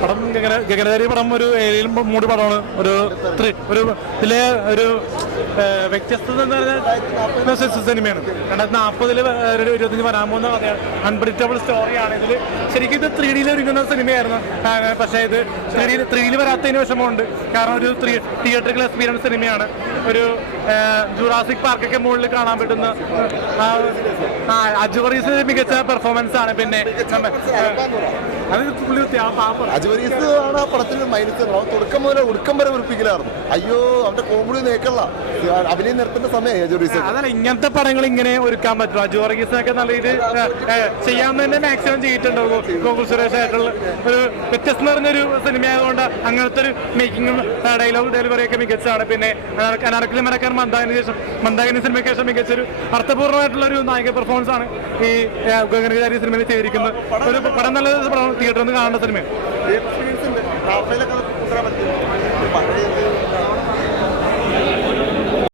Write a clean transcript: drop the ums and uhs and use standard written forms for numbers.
പടം ഗഗനധാരി പടം ഒരു ഏരിയയിലും മൂടി പടമാണ്. ഒരു ഇതിലെ ഒരു വ്യത്യസ്തത സിനിമയാണ്. 2040 ഒരു 25 വരാൻ പോകുന്ന കഥയാണ്. അൺപ്രഡിക്റ്റബിൾ സ്റ്റോറിയാണ്. ഇതിൽ ശരിക്കും ഇത് 3D ഒരുങ്ങുന്ന സിനിമയായിരുന്നു. പക്ഷേ ഇത് 3D വരാത്തതിന് വിഷമമുണ്ട്. കാരണം ഒരു തിയേറ്ററിക്കൽ എക്സ്പീരിയൻസ് സിനിമയാണ്. ഒരു ജുറാസിക് പാർക്കൊക്കെ മുകളിൽ കാണാൻ പറ്റുന്ന അജുവറീസ് മികച്ച പെർഫോമൻസ് ആണ്. പിന്നെ അത് പുള്ളി അജുവറീസ് ആണ് ആ പടത്തിൽ മൈനസ്. തുടക്കം മുതൽ ഒടുക്കം വരെ ഉറപ്പിക്കലായിരുന്നു. അയ്യോ അവന്റെ കോമഡി നേക്കല്ല അഭിനയം നിർത്തേണ്ട സമയം അജുവറീസ്. അതല്ല, ഇങ്ങനത്തെ പടങ്ങൾ ഇങ്ങനെ ഒരുക്കാൻ പറ്റും. അജുവറീസിനൊക്കെ നല്ല ഇത് ചെയ്യാവുന്ന തന്നെ മാക്സിമം ചെയ്തിട്ടുണ്ടാവും. ഗോകുൽ സുരേഷ് ആയിട്ടുള്ള ഒരു വ്യത്യസ്തം നിറഞ്ഞൊരു സിനിമ ആയതുകൊണ്ട് അങ്ങനത്തെ ഒരു മേക്കിങ്ങും ഡയലോഗ് ഡെലിവറി ഒക്കെ മികച്ചാണ്. പിന്നെ അനാർക്കലി മരക്കാൻ മന്ദാകിനി സിനിമയ്ക്ക് ശേഷം മികച്ചൊരു അർത്ഥപൂർണ്ണമായിട്ടുള്ള ഒരു നായിക പെർഫോമൻസ് ആണ് ഈ ഗഗനധാരി സിനിമയിൽ ചെയ്തിരിക്കുന്നത്. ഒരു പടം നല്ല തിയേറ്ററിൽ നിന്ന് കാണേണ്ട സിനിമയാണ്.